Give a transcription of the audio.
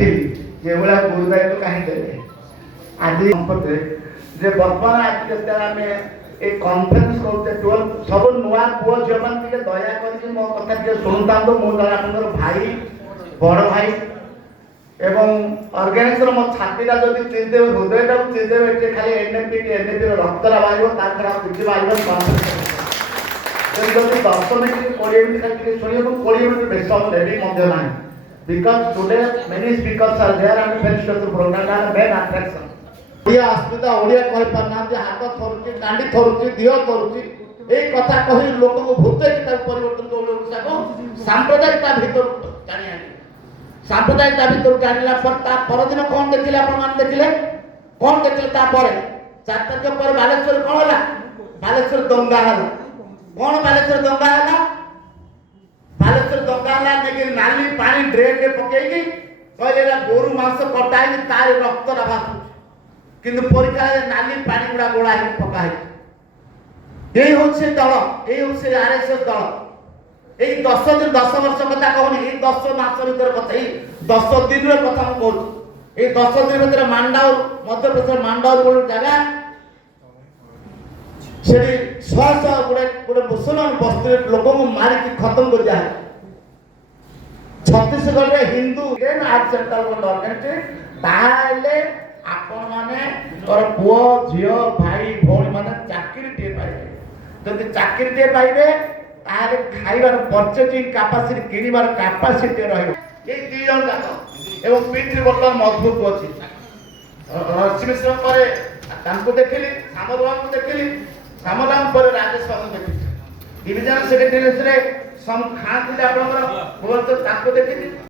ଦେଖିଲି ଯେଭଳିଆ ଗୁରୁଦାୟିତ୍ୱ କାହିଁ ଦେଲେ ଆଜି ସମ୍ପର୍କରେ ଯେ ବର୍ତ୍ତମାନ ଆଜି ଯେତେବେଳେ ଆମେ এই কনফরেন্স করতে সব নূয়া পুଅ ঝিଅମାନେ ଟିକେ ଦୟା କରିକି ମୋ କଥା ଟିକେ ଶୁଣୁଥାନ୍ତୁ। ମୁଁ ଜଣେ ଆପଣଙ୍କର ଭାଇ, ବଡ଼ ଭାଇ ଏବଂ ଅର୍ଗାନାଇଜର ମୋ ଛାତିଟା ଯଦି ଚିରିଦେବେ, ହୃଦୟଟାକୁ ଚିରିଦେବେ, ଏଠି ଖାଲି ଏନ୍ଏପିର ରକ୍ତଟା ବାହାରିବ, ତା ଛଡ଼ା ଆଉ କିଛି ବାହାରିବ। ଯଦି 10 ମିନିଟ୍ 20 ମିନିଟ୍ ଖାଲି ଟିକେ ଶୁଣିବ, 20 ମିନିଟ୍ ବେଶୀ ସମୟ ରେଡି ମଧ୍ୟ ନାହିଁ। Because today many speakers are there and very special program and main attraction. Odia ଅସ୍ମିତା ଓଡ଼ିଆ କହିପାରୁନାହାନ୍ତି, ହାତ ଥରୁଛି, ଦାଣ୍ଡି ଥରୁଛି, ଦିହ ଥରୁଛି, ଏଇ କଥା କହି ଲୋକଙ୍କୁ ଭୂତେଇକି ତାକୁ ପରିବର୍ତ୍ତନ କରି ଓଡ଼ିଶାକୁ ସାମ୍ପ୍ରଦାୟିକତା ଭିତରକୁ ଟାଣି ଆଣିଲେ। ସାମ୍ପ୍ରଦାୟିକତା ଭିତରକୁ ଆଣିଲା ପରେ ତା ପରଦିନ କ'ଣ ଦେଖିଲେ ଆପଣମାନେ ଦେଖିଲେ? କ'ଣ ଦେଖିଲେ ତାପରେ? 4 ତାରିଖ ପରେ ବାଲେଶ୍ୱର କ'ଣ ହେଲା? ବାଲେଶ୍ୱର ଦଙ୍ଗା ହେଲା। କ'ଣ ବାଲେଶ୍ୱର ଦଙ୍ଗା ହେଲା? ବାଲେଶ୍ୱର ଦଙ୍ଗା ହେଲା ନେଇକି ନାଲି ପାଣି ଡ୍ରେନ୍ରେ ପକେଇକି କହିଲେ ଏଇଟା ଗୋରୁ ମାଂସ କଟା ହେଇକି ତାର ରକ୍ତଟା ଭାସୁଛି, କିନ୍ତୁ ପରୀକ୍ଷାରେ ନାଲି ପାଣି ଗୁଡ଼ା ଗୋଳା ହେଇକି ପକା ହେଇଛି। ଏଇ ହଉଛି ଦଳ, ଏଇ ହଉଛି ଆରଏସଏସ ଦଳ। ଏଇ 10 ଦିନ 10 ବର୍ଷ କଥା କହୁନି, ଏଇ 10 ମାସ ଭିତରେ କଥା, ଏଇ 10 ଦିନର କଥା ମୁଁ କହୁଛି। ଏଇ 10 ଦିନ ଭିତରେ ମାଣ୍ଡାଉର, ମଧ୍ୟପ୍ରଦେଶ ମାଣ୍ଡାଉର ଗୋଟେ ଜାଗା, ସେଠି 100 ଗୋଟେ ମୁସଲମାନ ବସ୍ତିରେ ଲୋକଙ୍କୁ ମାରିକି ଖତମ କରି ଦିଆହେଲା। ଛତିଶଗଡ଼ରେ ହିନ୍ଦୁ ଆର୍ଟ ସେଣ୍ଟର ଗୋଟେ ଅର୍ଗାନାଇଜେସନ, ତାହେଲେ ଆପଣ ମାନେ ପୁଅ ଝିଅ ଭାଇ ଭଉଣୀ ମାନେ ଚାକିରିଟିଏ ପାଇବେ। ଯଦି ଚାକିରିଟିଏ ପାଇବେ ତାହେଲେ ଖାଇବାର ପର୍ଚେଜିଂ କାପାସିଟି, କିଣିବାର କାପାସିଟି ରହିବ। ଏଇ 2 ଜଣ ଯାକ ଏବଂ ପିଠି ବର୍ତ୍ତମାନ ମଜବୁତ ଅଛି। ରଶ୍ମି ମିଶ୍ର ପରେ ତାଙ୍କୁ ଦେଖିଲି, ସାମଲବାବୁଙ୍କୁ ଦେଖିଲି, ସାମଲବାବୁ ପରେ ରାଜେଶ ବାବୁଙ୍କୁ ଦେଖିଲି। ଡିଭିଜନ ସେକ୍ରେଟାରିଏଟରେ ଖାଁ ଥିଲେ ଆପଣଙ୍କର ଭୁବନେଶ୍ୱର, ତାଙ୍କୁ ଦେଖିଲି।